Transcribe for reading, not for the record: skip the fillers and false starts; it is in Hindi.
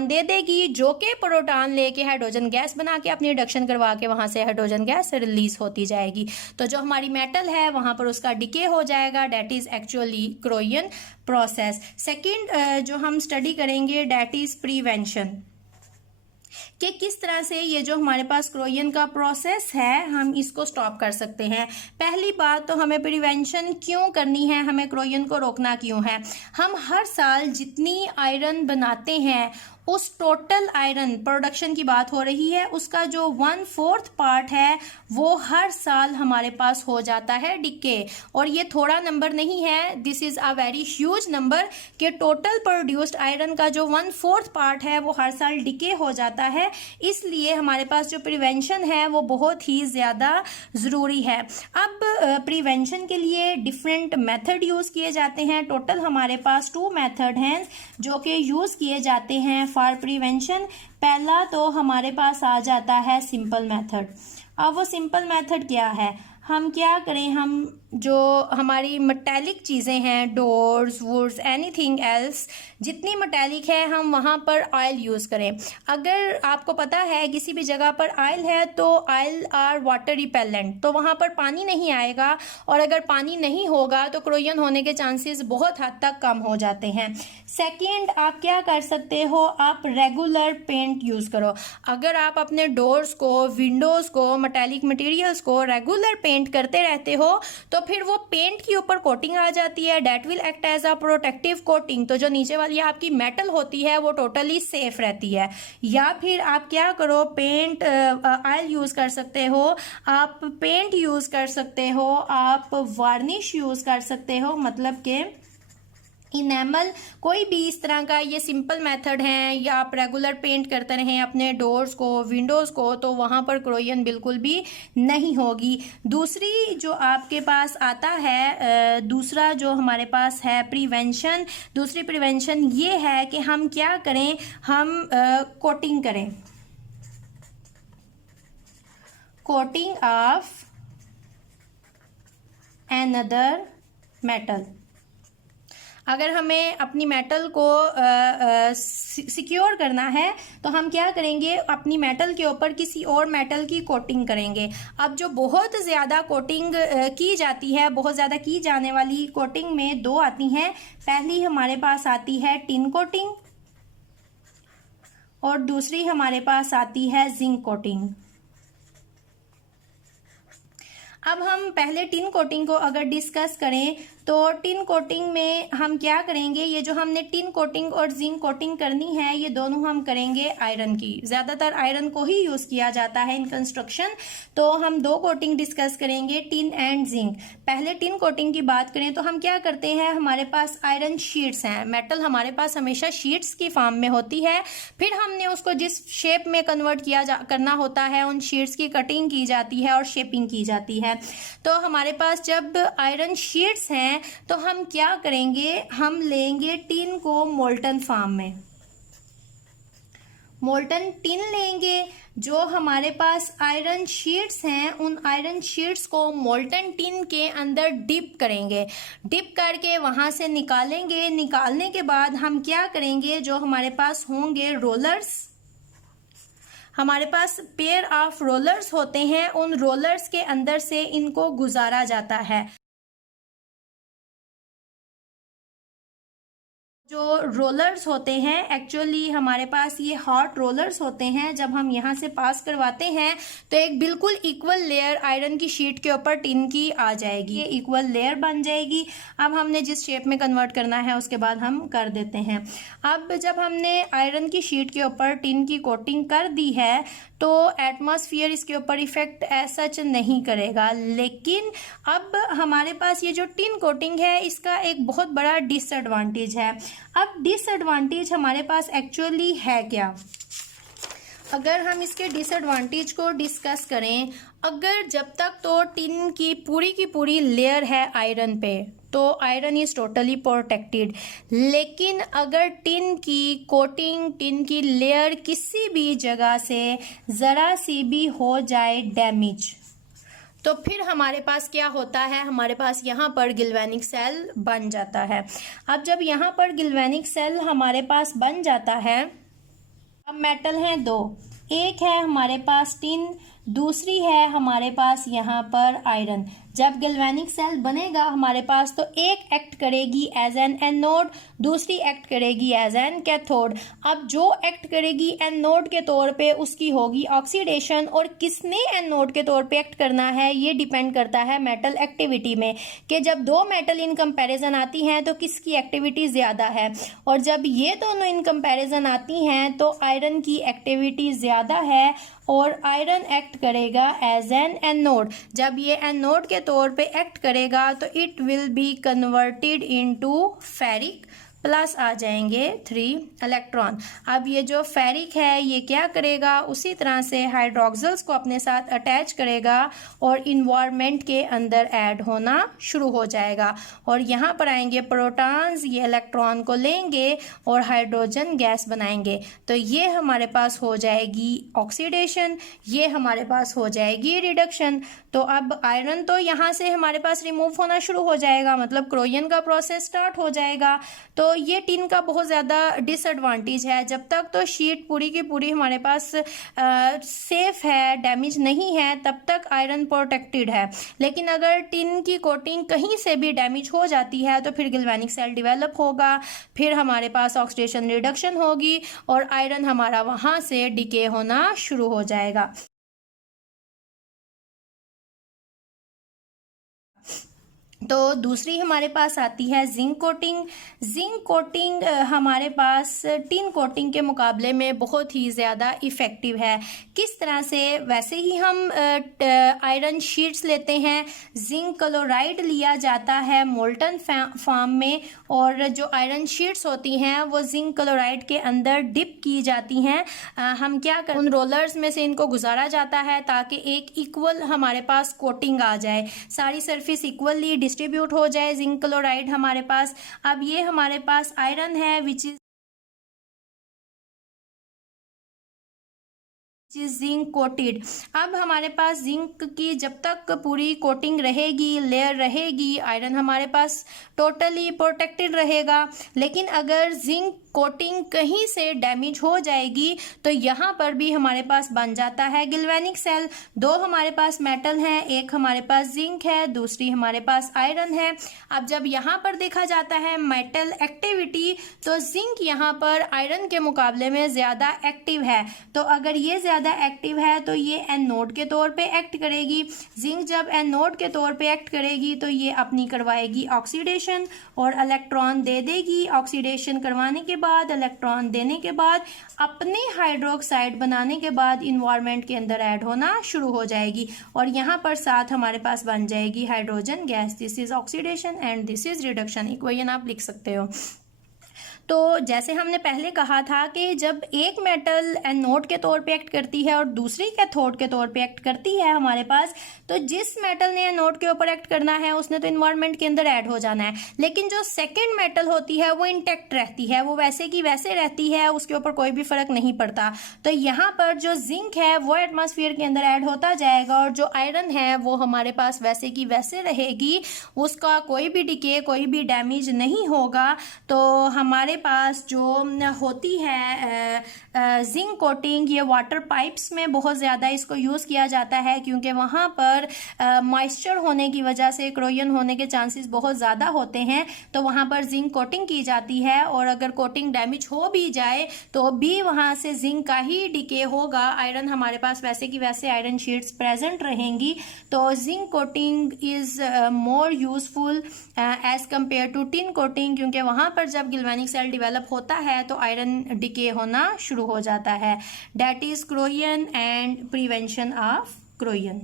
दे देगी, जो कि प्रोटॉन लेके हाइड्रोजन गैस बना के अपनी रिडक्शन करवा के वहां से हाइड्रोजन गैस रिलीज होती जाएगी। तो जो हमारी मेटल है वहां पर उसका डिके हो जाएगा, that is actually corrosion process. Second जो हम स्टडी करेंगे डेट इज प्रिवेंशन, कि किस तरह से ये जो हमारे पास क्रोयन का प्रोसेस है हम इसको स्टॉप कर सकते हैं। पहली बात तो हमें प्रिवेंशन क्यों करनी है, हमें क्रोयन को रोकना क्यों है। हम हर साल जितनी आयरन बनाते हैं उस टोटल आयरन प्रोडक्शन की बात हो रही है, उसका जो 1/4 पार्ट है वो हर साल हमारे पास हो जाता है डिके। और ये थोड़ा नंबर नहीं है, this is a very huge number, कि टोटल प्रोड्यूस्ड आयरन का जो 1/4 पार्ट है वो हर साल डिके हो जाता है। इसलिए हमारे पास जो प्रिवेंशन है वो बहुत ही ज़्यादा ज़रूरी है। अब प्रिवेंशन के लिए डिफरेंट मेथड यूज़ किए जाते हैं। टोटल हमारे पास 2 मेथड हैं जो कि यूज़ किए जाते हैं फॉर प्रिवेंशन। पहला तो हमारे पास आ जाता है सिंपल मेथड। अब वो सिंपल मेथड क्या है, हम क्या करें, हम जो हमारी मेटेलिक चीज़ें हैं, डोर्स, वुड्स, एनीथिंग एल्स, जितनी मेटेलिक है हम वहाँ पर ऑयल यूज़ करें। अगर आपको पता है किसी भी जगह पर ऑयल है तो ऑयल आर वाटर रिपेलेंट, तो वहाँ पर पानी नहीं आएगा, और अगर पानी नहीं होगा तो क्रोयन होने के चांसेस बहुत हद तक कम हो जाते हैं। सेकेंड, आप क्या कर सकते हो, आप रेगुलर पेंट यूज़ करो। अगर आप अपने डोर्स को, विंडोज़ को, मेटेलिक मटेरियल्स को रेगुलर पेंट करते रहते हो तो फिर वो पेंट के ऊपर कोटिंग आ जाती है, that will act as a protective coating. तो जो नीचे वाली आपकी मेटल होती है वो टोटली सेफ रहती है। या फिर आप क्या करो, पेंट ऑयल यूज़ कर सकते हो, आप पेंट यूज़ कर सकते हो, आप वार्निश यूज़ कर सकते हो, मतलब कि इनेमल, कोई भी इस तरह का ये सिंपल मेथड है। या आप रेगुलर पेंट करते रहें अपने डोर्स को, विंडोज़ को, तो वहाँ पर क्रोयन बिल्कुल भी नहीं होगी। दूसरी जो आपके पास आता है, दूसरा जो हमारे पास है प्रिवेंशन, दूसरी प्रिवेंशन ये है कि हम क्या करें, हम कोटिंग करें, कोटिंग ऑफ एनदर मेटल। अगर हमें अपनी मेटल को सिक्योर करना है तो हम क्या करेंगे, अपनी मेटल के ऊपर किसी और मेटल की कोटिंग करेंगे। अब जो बहुत ज़्यादा कोटिंग की जाती है, बहुत ज़्यादा की जाने वाली कोटिंग में 2 आती हैं। पहली हमारे पास आती है टिन कोटिंग और दूसरी हमारे पास आती है जिंक कोटिंग। अब हम पहले टिन कोटिंग को अगर डिस्कस करें तो टिन कोटिंग में हम क्या करेंगे, ये जो हमने टिन कोटिंग और जिंक कोटिंग करनी है ये दोनों हम करेंगे आयरन की। ज़्यादातर आयरन को ही यूज़ किया जाता है इन कंस्ट्रक्शन। तो हम 2 कोटिंग डिस्कस करेंगे, टिन एंड जिंक। पहले टिन कोटिंग की बात करें तो हम क्या करते हैं, हमारे पास आयरन शीट्स हैं, मेटल हमारे पास हमेशा शीट्स की फॉर्म में होती है। फिर हमने उसको जिस शेप में कन्वर्ट करना होता है उन शीट्स की कटिंग की जाती है और शेपिंग की जाती है। तो हमारे पास जब आयरन शीट्स हैं तो हम क्या करेंगे, हम लेंगे टिन को मोल्टन फॉर्म में, मोल्टन टिन लेंगे। जो हमारे पास आयरन शीट्स हैं उन आयरन शीट्स को मोल्टन टिन के अंदर डिप करेंगे, डिप करके वहां से निकालेंगे। निकालने के बाद हम क्या करेंगे, जो हमारे पास होंगे रोलर्स, हमारे पास पेयर ऑफ रोलर्स होते हैं, उन रोलर्स के अंदर से इनको गुजारा जाता है। जो रोलर्स होते हैं एक्चुअली हमारे पास ये हॉट रोलर्स होते हैं। जब हम यहाँ से पास करवाते हैं तो एक बिल्कुल इक्वल लेयर आयरन की शीट के ऊपर टिन की आ जाएगी, ये इक्वल लेयर बन जाएगी। अब हमने जिस शेप में कन्वर्ट करना है उसके बाद हम कर देते हैं। अब जब हमने आयरन की शीट के ऊपर टिन की कोटिंग कर दी है तो एटमॉस्फेयर इसके ऊपर इफेक्ट ऐसा सच नहीं करेगा। लेकिन अब हमारे पास ये जो टिन कोटिंग है इसका एक बहुत बड़ा डिसएडवांटेज है। अब डिसएडवांटेज हमारे पास एक्चुअली है क्या, अगर हम इसके डिसएडवांटेज को डिस्कस करें, अगर जब तक तो टिन की पूरी लेयर है आयरन पे तो आयरन इज टोटली प्रोटेक्टेड। लेकिन अगर टिन की कोटिंग, टिन की लेयर किसी भी जगह से ज़रा सी भी हो जाए डैमेज, तो फिर हमारे पास क्या होता है, हमारे पास यहाँ पर गिल्वेनिक सेल बन जाता है। अब जब यहाँ पर गिल्वेनिक सेल हमारे पास बन जाता है अब मेटल हैं दो, एक है हमारे पास टिन, दूसरी है हमारे पास यहाँ पर आयरन। जब गैल्वेनिक सेल बनेगा हमारे पास तो एक एक्ट करेगी एज एन एनोड, दूसरी एक्ट करेगी एज एन कैथोड। अब जो एक्ट करेगी एनोड के तौर पे उसकी होगी ऑक्सीडेशन, और किसने एनोड के तौर पे एक्ट करना है ये डिपेंड करता है मेटल एक्टिविटी में, कि जब दो मेटल इन कंपैरिजन आती हैं तो किसकी एक्टिविटी ज़्यादा है, और जब ये दोनों इन कंपैरिजन आती हैं तो आयरन की एक्टिविटी ज़्यादा है और आयरन एक्ट करेगा एज एन एनोड। जब ये एनोड के तौर पे एक्ट करेगा तो it will be converted into ferric, plus आ जाएंगे 3 इलेक्ट्रॉन। अब ये जो फेरिक है ये क्या करेगा, उसी तरह से हाइड्रोक्सिल्स को अपने साथ अटैच करेगा और इन्वायरमेंट के अंदर ऐड होना शुरू हो जाएगा, और यहाँ पर आएंगे प्रोटॉन्स, ये इलेक्ट्रॉन को लेंगे और हाइड्रोजन गैस बनाएंगे। तो ये हमारे पास हो जाएगी ऑक्सीडेशन, ये हमारे पास हो जाएगी रिडक्शन। तो अब आयरन तो यहाँ से हमारे पास रिमूव होना शुरू हो जाएगा, मतलब क्रोयन का प्रोसेस स्टार्ट हो जाएगा। तो ये टिन का बहुत ज़्यादा डिसएडवांटेज है, जब तक तो शीट पूरी की पूरी हमारे पास सेफ है, डैमेज नहीं है, तब तक आयरन प्रोटेक्टेड है। लेकिन अगर टिन की कोटिंग कहीं से भी डैमेज हो जाती है तो फिर गैल्वेनिक सेल डेवलप होगा, फिर हमारे पास ऑक्सीडेशन रिडक्शन होगी और आयरन हमारा वहाँ से डिके होना शुरू हो जाएगा। तो दूसरी हमारे पास आती है जिंक कोटिंग। जिंक कोटिंग हमारे पास टिन कोटिंग के मुकाबले में बहुत ही ज़्यादा इफ़ेक्टिव है। किस तरह से, वैसे ही हम आयरन शीट्स लेते हैं, जिंक क्लोराइड लिया जाता है मोल्टन फॉर्म में, और जो आयरन शीट्स होती हैं वो जिंक क्लोराइड के अंदर डिप की जाती हैं। हम क्या कर, उन रोलर्स में से इनको गुजारा जाता है ताकि एक इक्वल हमारे पास कोटिंग आ जाए, सारी सरफेस इक्वली डिस्ट्रीब्यूट हो जाए जिंक क्लोराइड हमारे पास। अब ये हमारे पास आयरन है विच इज जिंक कोटेड। अब हमारे पास जिंक की जब तक पूरी कोटिंग रहेगी, लेयर रहेगी, आयरन हमारे पास टोटली प्रोटेक्टेड रहेगा। लेकिन अगर जिंक कोटिंग कहीं से डैमेज हो जाएगी तो यहाँ पर भी हमारे पास बन जाता है गैल्वेनिक सेल। दो हमारे पास मेटल हैं, एक हमारे पास जिंक है, दूसरी हमारे पास आयरन है। अब जब यहाँ पर देखा जाता है मेटल एक्टिविटी, तो जिंक यहाँ पर आयरन के मुकाबले में ज़्यादा एक्टिव है। तो अगर ये ज़्यादा एक्टिव है तो ये एनोड के तौर पे एक्ट करेगी। जिंक जब एनोड के तौर पे एक्ट करेगी तो ये अपनी करवाएगी ऑक्सीडेशन और इलेक्ट्रॉन दे देगी। ऑक्सीडेशन करवाने के बाद, इलेक्ट्रॉन देने के बाद, अपने हाइड्रोक्साइड बनाने के बाद इन्वायरमेंट के अंदर ऐड होना शुरू हो जाएगी, और यहाँ पर साथ हमारे पास बन जाएगी hydrogen gas. This is oxidation and this is reduction. Equation आप लिख सकते हो। तो जैसे हमने पहले कहा था कि जब एक मेटल एनोड के तौर पे एक्ट करती है और दूसरी कैथोड के तौर पे एक्ट करती है हमारे पास, तो जिस मेटल ने एनोड के ऊपर एक्ट करना है उसने तो इन्वायरमेंट के अंदर ऐड हो जाना है। लेकिन जो सेकंड मेटल होती है वो इंटेक्ट रहती है, वो वैसे की वैसे रहती है, उसके ऊपर कोई भी फर्क नहीं पड़ता। तो यहाँ पर जो जिंक है वो एटमॉस्फेयर के अंदर ऐड होता जाएगा, और जो आयरन है वो हमारे पास वैसे की वैसे रहेगी, उसका कोई भी डिके, कोई भी डैमेज नहीं होगा। तो हमारे पास जो होती है जिंक कोटिंग, ये वाटर पाइप्स में बहुत ज़्यादा इसको यूज़ किया जाता है, क्योंकि वहाँ पर मॉइस्चर होने की वजह से क्रोयन होने के चांसेस बहुत ज़्यादा होते हैं। तो वहाँ पर जिंक कोटिंग की जाती है, और अगर कोटिंग डैमेज हो भी जाए तो भी वहाँ से जिंक का ही डिके होगा। आयरन हमारे पास वैसे की वैसे आयरन शीट्स प्रेजेंट रहेंगी। तो zinc coating is more useful as compare to tin coating, क्योंकि वहाँ पर जब गैल्वेनिक सेल डेवलप होता है तो आयरन डिके होना शुरू हो जाता है। That is corrosion and prevention of क्रोयन।